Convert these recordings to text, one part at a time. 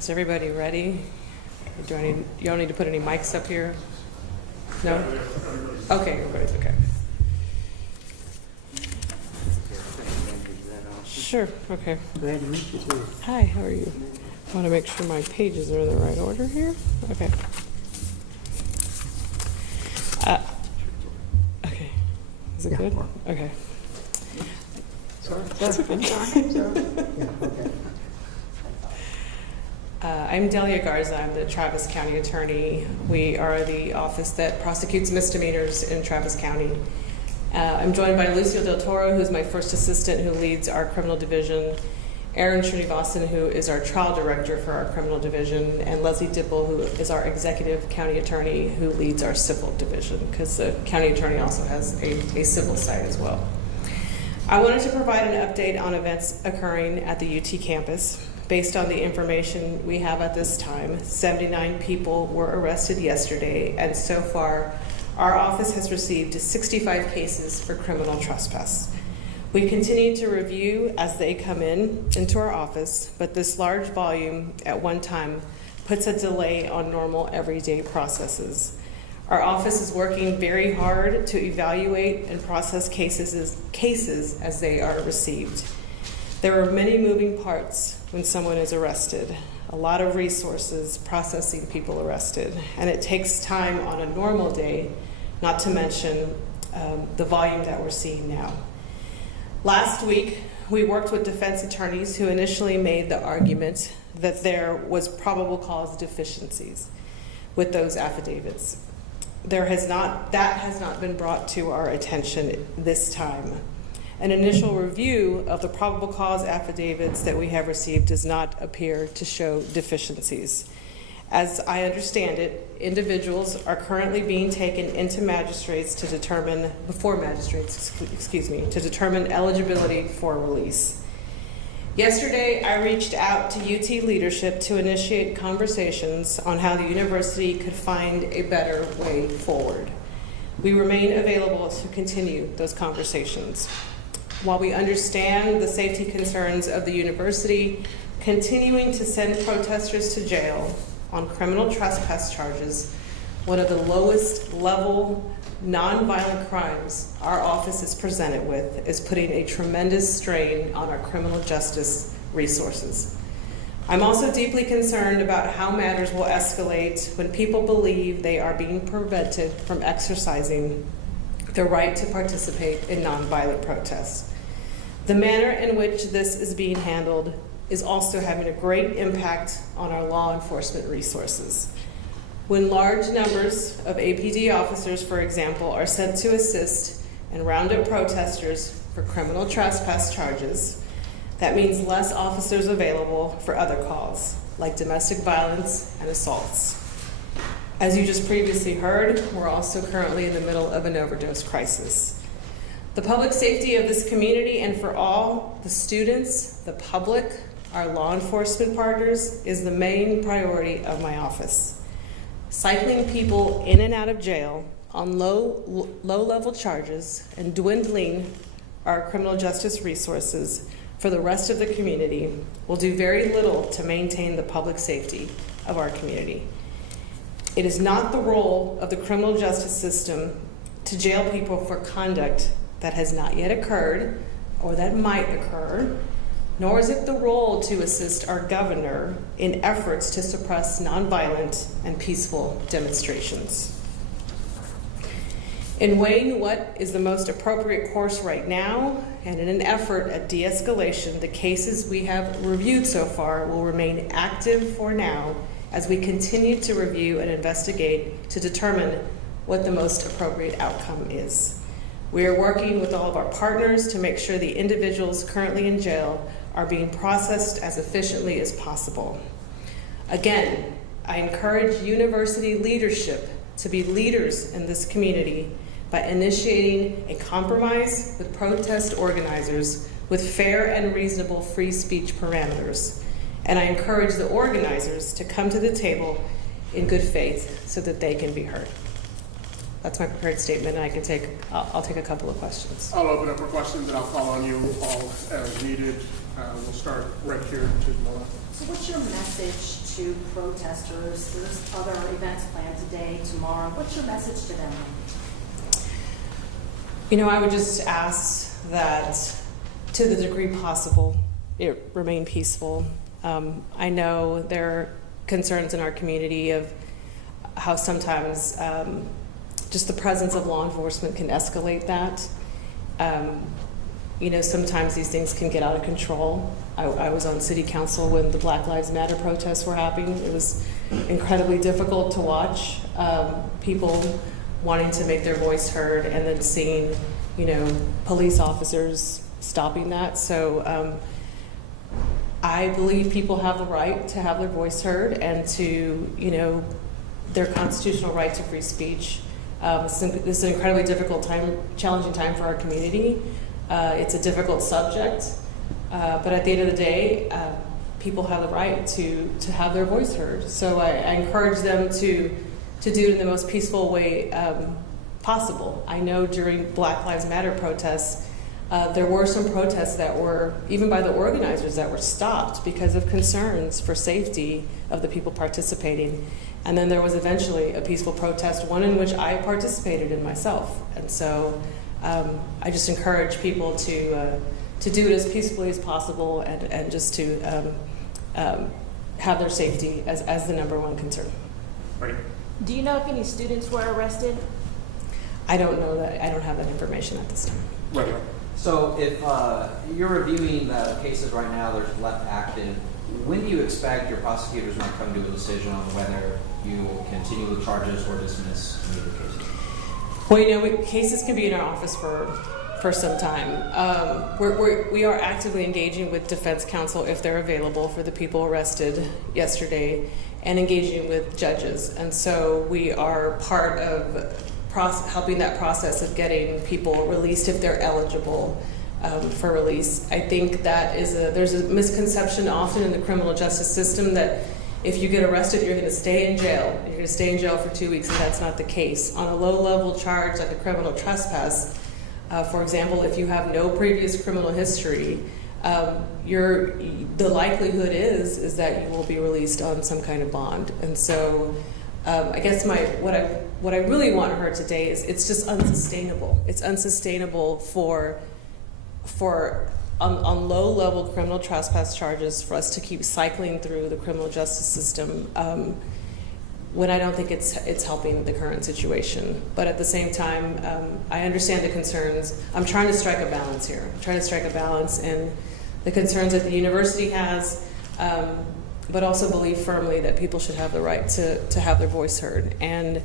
Is everybody ready? You don't need to put any mics up here? No? Okay, everybody's okay. Sure, okay. Glad to meet you too. Hi, how are you? I want to make sure my pages are in the right order here. Okay. Okay. Is it good? Okay. Sorry. That's okay. Yeah, okay. I'm Delia Garza. I'm the Travis County Attorney. We are the office that prosecutes misdemeanors in Travis County. I'm joined by Lucio Del Toro, who's my first assistant, who leads our criminal division, Aaron Srinivasan, who is our trial director for our criminal division, and Leslie Dipple, who is our executive county attorney, who leads our civil division, because the county attorney also has a civil side as well. I wanted to provide an update on events occurring at the UT campus. Based on the information we have at this time, 79 people were arrested yesterday, and so far, our office has received 65 cases for criminal trespass. We continue to review as they come into our office, but this large volume at one time puts a delay on normal everyday processes. Our office is working very hard to evaluate and process cases as they are received. There are many moving parts when someone is arrested, a lot of resources processing people arrested, and it takes time on a normal day, not to mention the volume that we're seeing now. Last week, we worked with defense attorneys who initially made the argument that there was probable cause deficiencies with those affidavits. That has not been brought to our attention this time. An initial review of the probable cause affidavits that we have received does not appear to show deficiencies. As I understand it, individuals are currently being taken into magistrates to determine, to determine eligibility for release. Yesterday, I reached out to UT leadership to initiate conversations on how the university could find a better way forward. We remain available to continue those conversations. While we understand the safety concerns of the university, continuing to send protesters to jail on criminal trespass charges, one of the lowest level nonviolent crimes our office is presented with, is putting a tremendous strain on our criminal justice resources. I'm also deeply concerned about how matters will escalate when people believe they are being prevented from exercising their right to participate in nonviolent protests. The manner in which this is being handled is also having a great impact on our law enforcement resources. When large numbers of APD officers, for example, are sent to assist and round up protesters for criminal trespass charges, that means less officers available for other calls, like domestic violence and assaults. As you just previously heard, we're also currently in the middle of an overdose crisis. The public safety of this community and for all the students, the public, our law enforcement partners is the main priority of my office. Cycling people in and out of jail on low-level charges and dwindling our criminal justice resources for the rest of the community will do very little to maintain the public safety of our community. It is not the role of the criminal justice system to jail people for conduct that has not yet occurred or that might occur, nor is it the role to assist our governor in efforts to suppress nonviolent and peaceful demonstrations. In weighing what is the most appropriate course right now, and in an effort at de-escalation, the cases we have reviewed so far will remain active for now as we continue to review and investigate to determine what the most appropriate outcome is. We are working with all of our partners to make sure the individuals currently in jail are being processed as efficiently as possible. Again, I encourage university leadership to be leaders in this community by initiating a compromise with protest organizers with fair and reasonable free speech parameters. And I encourage the organizers to come to the table in good faith so that they can be heard. That's my prepared statement, and I'll take a couple of questions. I'll open up for questions, and I'll call on you all as needed. We'll start right here to the left. So what's your message to protesters? There's other events planned today, tomorrow. What's your message to them? You know, I would just ask that, to the degree possible, it remain peaceful. I know there are concerns in our community of how sometimes just the presence of law enforcement can escalate that. You know, sometimes these things can get out of control. I was on city council when the Black Lives Matter protests were happening. It was incredibly difficult to watch people wanting to make their voice heard and then seeing, you know, police officers stopping that. So I believe people have the right to have their voice heard and to, you know, their constitutional right to free speech. This is an incredibly difficult time, challenging time for our community. It's a difficult subject, but at the end of the day, people have the right to have their voice heard. So I encourage them to do it in the most peaceful way possible. I know during Black Lives Matter protests, there were some protests that were, even by the organizers, that were stopped because of concerns for safety of the people participating. And then there was eventually a peaceful protest, one in which I participated in myself. And so I just encourage people to do it as peacefully as possible and just to have their safety as the number one concern. Right. Do you know if any students were arrested? I don't know that. I don't have that information at this time. Right. So if you're reviewing the cases right now, there's left active, when do you expect your prosecutors might come to a decision on whether you will continue with charges or dismiss any of the cases? Well, you know, cases can be in our office for some time. We are actively engaging with defense counsel if they're available for the people arrested yesterday, and engaging with judges. And so we are part of helping that process of getting people released if they're eligible for release. I think that there's a misconception often in the criminal justice system that if you get arrested, you're going to stay in jail. You're going to stay in jail for 2 weeks, and that's not the case. On a low-level charge like a criminal trespass, for example, if you have no previous criminal history, the likelihood is that you will be released on some kind of bond. And so I guess what I really want to hear today is it's just unsustainable. It's unsustainable for on low-level criminal trespass charges for us to keep cycling through the criminal justice system when I don't think it's helping the current situation. But at the same time, I understand the concerns. I'm trying to strike a balance here. I'm trying to strike a balance in the concerns that the university has, but also believe firmly that people should have the right to have their voice heard. And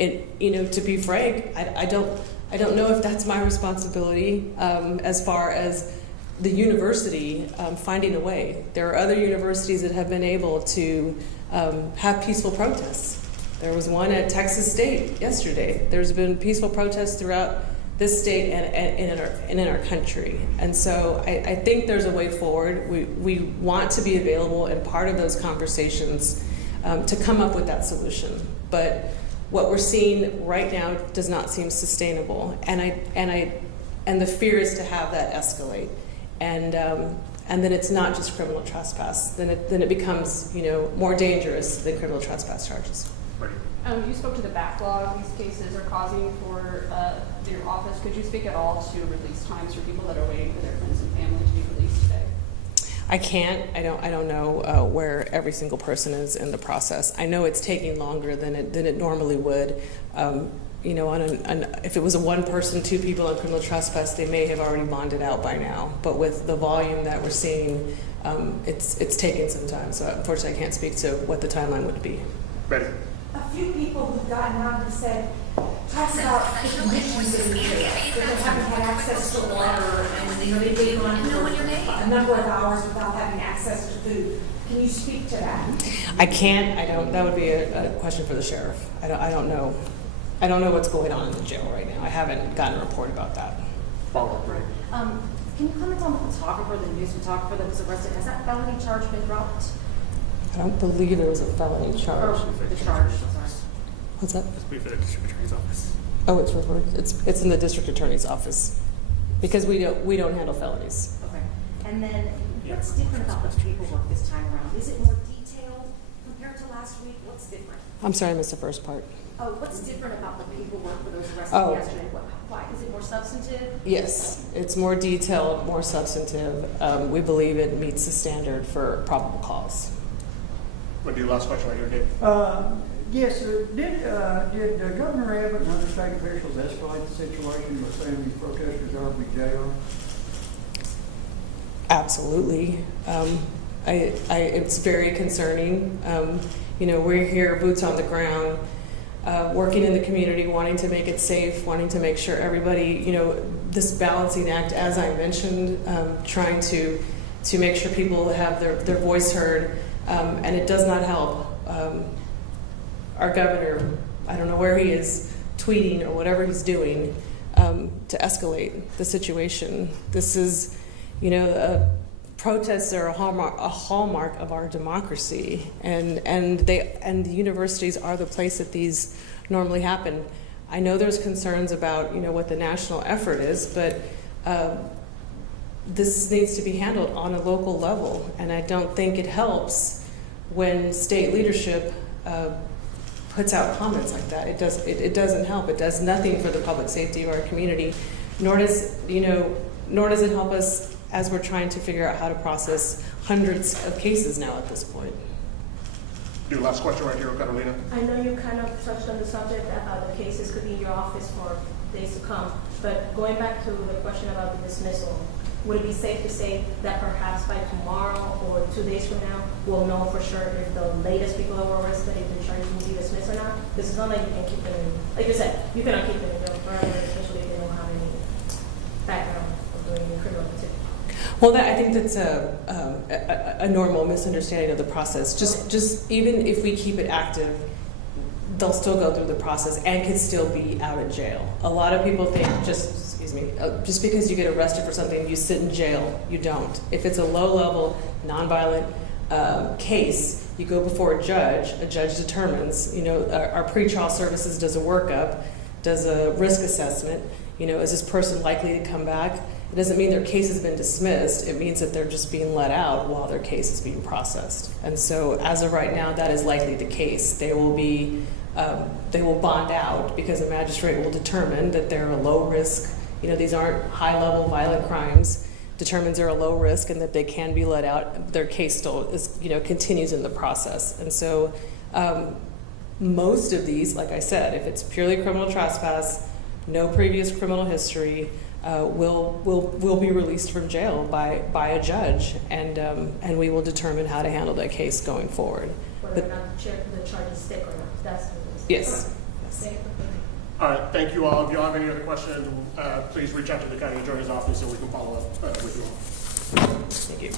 you know, to be frank, I don't know if that's my responsibility as far as the university finding a way. There are other universities that have been able to have peaceful protests. There was one at Texas State yesterday. There's been peaceful protests throughout this state and in our country. And so I think there's a way forward. We want to be available and part of those conversations to come up with that solution. But what we're seeing right now does not seem sustainable, and the fear is to have that escalate, and then it's not just criminal trespass. Then it becomes, you know, more dangerous than criminal trespass charges. Right. You spoke to the backlog these cases are causing for your office. Could you speak at all to release times for people that are waiting for their friends and family to be released today? I can't. I don't know where every single person is in the process. I know it's taking longer than it normally would. You know, if it was a 1 person, 2 people on criminal trespass, they may have already bonded out by now. But with the volume that we're seeing, it's taking some time. So unfortunately, I can't speak to what the timeline would be. Betty. A few people who've gotten out have said, talked about the conditions in the jail, that they haven't had access to water, and you know, they've been on for a number of hours without having access to food. Can you speak to that? I can't. I don't. That would be a question for the sheriff. I don't know. I don't know what's going on in the jail right now. I haven't gotten a report about that. Follow up, right. Can you comment on the photographer, the news photographer that was arrested? Has that felony charge been dropped? I don't believe there was a felony charge. Or the charge, sorry. What's that? Just wait for the district attorney's office. Oh, it's reversed. It's in the district attorney's office because we don't handle felonies. Okay. And then what's different about the paperwork this time around? Is it more detailed? last week? What's different? I'm sorry, I missed the first part. Oh, what's different about the paperwork for those arrested Oh. yesterday? Why? Is it more substantive? Yes, it's more detailed, more substantive. We believe it meets the standard for probable cause. Would be the last question right here, Dave. Yes, did Governor Abbott and other state officials escalate the situation with saying these protesters are to be jailed? Absolutely. It's very concerning. We're here, boots on the ground, working in the community, wanting to make it safe, wanting to make sure everybody, this balancing act, as I mentioned, trying to make sure people have their voice heard, and it does not help. Our governor, I don't know where he is, tweeting or whatever he's doing to escalate the situation. This is, protests are a hallmark of our democracy, and the universities are the place that these normally happen. I know there's concerns about what the national effort is, but this needs to be handled on a local level, and I don't think it helps when state leadership puts out comments like that. It doesn't help. It does nothing for the public safety of our community, nor does it help us as we're trying to figure out how to process hundreds of cases now at this point. Your last question right here, Catalina. I know you kind of touched on the subject about the cases could be in your office for days to come, but going back to the question about the dismissal, would it be safe to say that perhaps by tomorrow or 2 days from now, we'll know for sure if the latest people that were arrested, if the charges will be dismissed or not? Because it's not like you can keep them in, like you said, you cannot keep them in jail forever, especially if they don't have any background of doing any criminal activity. Well, I think that's a normal misunderstanding of the process. Just even if we keep it active, they'll still go through the process and could still be out of jail. A lot of people think just because you get arrested for something, you sit in jail. You don't. If it's a low-level, nonviolent case, you go before a judge determines, our pretrial services does a workup, does a risk assessment, is this person likely to come back? It doesn't mean their case has been dismissed. It means that they're just being let out while their case is being processed. And so as of right now, that is likely the case. They will bond out because a magistrate will determine that they're a low risk, these aren't high-level violent crimes, determines they're a low risk and that they can be let out. Their case still is, continues in the process. And so most of these, like I said, if it's purely criminal trespass, no previous criminal history, will be released from jail by a judge, and we will determine how to handle that case going forward. Whether or not the charges stick or not. That's the Yes. Thank you. All right, thank you all. If you all have any other questions, please reach out to the county attorney's office and we can follow up with you all. Thank you.